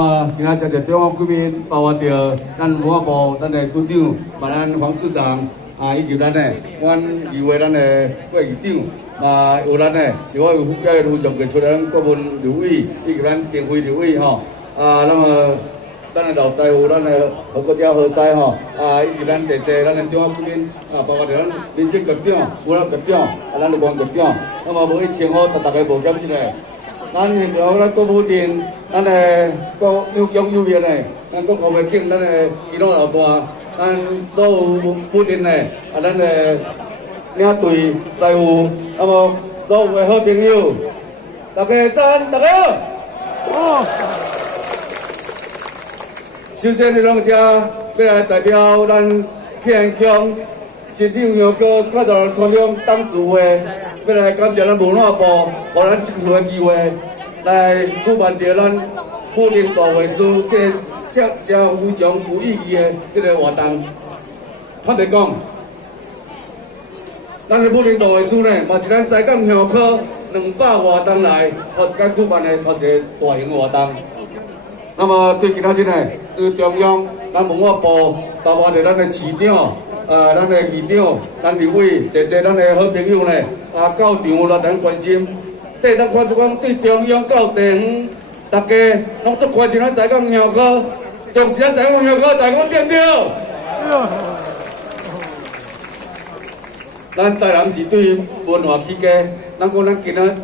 今仔日中央贵宾，包括着咱文化部、咱的处长、把咱黄市长以及咱的阮议会咱的副议长，有咱的，另外有教育副长给出咱国文刘委，以及咱经费刘委吼，那么咱的老师有咱的何国家何师吼，以及咱咱的中央贵宾，包括着咱民政局长、有咱局长，咱的王局长，那么无去请好，大家无减一个。咱现在咱国务院，咱的国有强有力的，咱国防的警，咱的基隆老大，咱所有部队的，咱的领队、师傅，那么所有的好朋友，大家赞，大家好。首先，你拢遮要来代表咱偏乡新柳阳哥较早参与党事会。要来感谢咱文化部，给咱这次的机会，来举办着咱武林大会师这非常有意义的这个活动。坦白讲，咱的武林大会师呢，嘛是咱西港乡科200多年来头一届举办的头一个大型活动。那么对今仔日呢，对中央咱文化部，包括着咱的市长。咱的议长、咱立委、咱的好朋友呢，到场来咱关心。对，咱看出讲对中央到地方，大家拢足关心咱西港乡科，重视咱西港乡科，大家对不对？咱台南是对文化起家，咱讲咱今年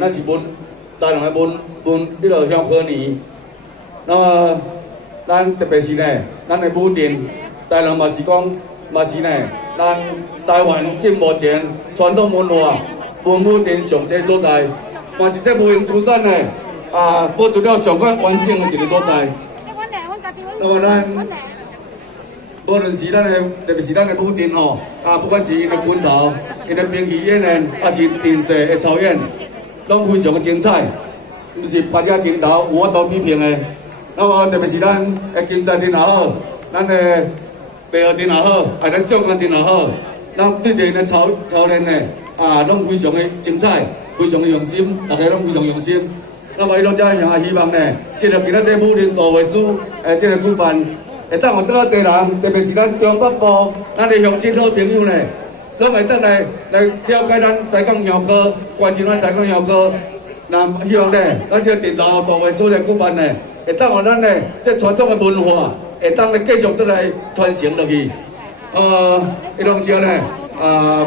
咱是台南的迄个乡科年。那么，咱特别是呢，咱的武林，台南嘛是讲。嘛是呢，咱台湾进目前传统文化文武殿上这所在，嘛是这无形资产呢，保存了上款完整的一个所在。那么咱，无论是咱的，特别是咱的武殿吼，不管是因的拳头、因的兵器演练，还是电视的操演，拢非常的精彩，就是大家镜头有法度比拼的。那么特别是咱的竞赛电也好，咱的。配合电也好，咱教官电也好，咱对待的操练呢，拢非常的精彩，非常的用心，大家拢非常用心。那么，伊拢遮也希望呢，今日武林大会师，这个举办，会当有多少侪人，特别是咱中北部，咱的乡亲好朋友呢，拢会当来了解咱西港乡科，关心咱西港乡科。那希望呢，咱这个电脑大会师来举办呢，会当有咱呢这传统的文化。会当咧继续得来传承落去，迄拢时呢，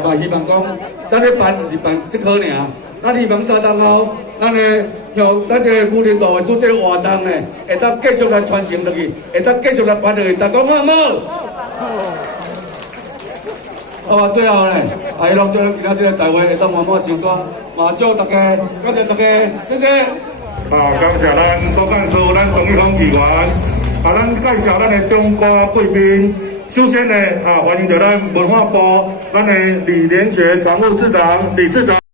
嘛希望讲，咱咧办就是办即科尔，咱希望3年后，咱咧像咱这个武林大会师这个活动呢，会当继续来传承落去，会当继续来办落去，大家讲好无？最后呢，伊拢做今仔这个大会会当慢慢上端，嘛祝大家，感谢大家，谢谢。感谢咱总干事，咱董一峰议员。咱介绍咱的中国贵宾，首先呢，欢迎着咱文化部咱的李连杰常务次长、李次长。